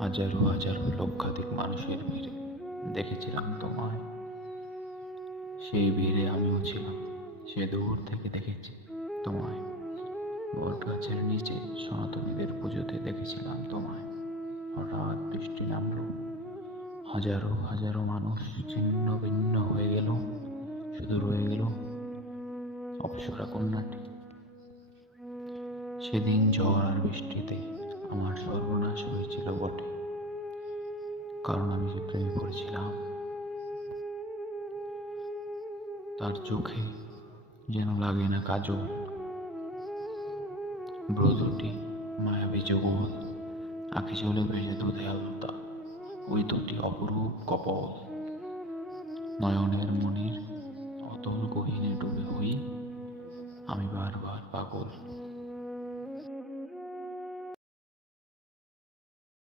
হাজারো হাজারো লক্ষাধিক মানুষের ভিড়ে দেখেছিলাম তোমায়। সেই ভিড়ে আমিও ছিলাম, সে দূর থেকে দেখেছি তোমায়। বট গাছের নিচে সনাতনীদের পুজোতে দেখেছিলাম তোমায়। হঠাৎ বৃষ্টি নামলো, হাজারো হাজারো মানুষ ছিন্ন ভিন্ন হয়ে গেল, শুধু রয়ে গেল অপ্সরা কন্যাটি। সেদিন ঝড় আর বৃষ্টিতে আমার সর্বনাশ হয়েছিল বটে, কারণ আমি যে প্রেমে পড়েছিলাম। তার চোখে যেন লাগে না কাজল, ভ্রু দুটি মায়াবী যৌবন, আঁখি জলে ভেসে দুধে আলতা, ওই দুটি অপরূপ কপল। নয়নের মনির অতল গহীনে ডুবে হই আমি বারবার পাগল।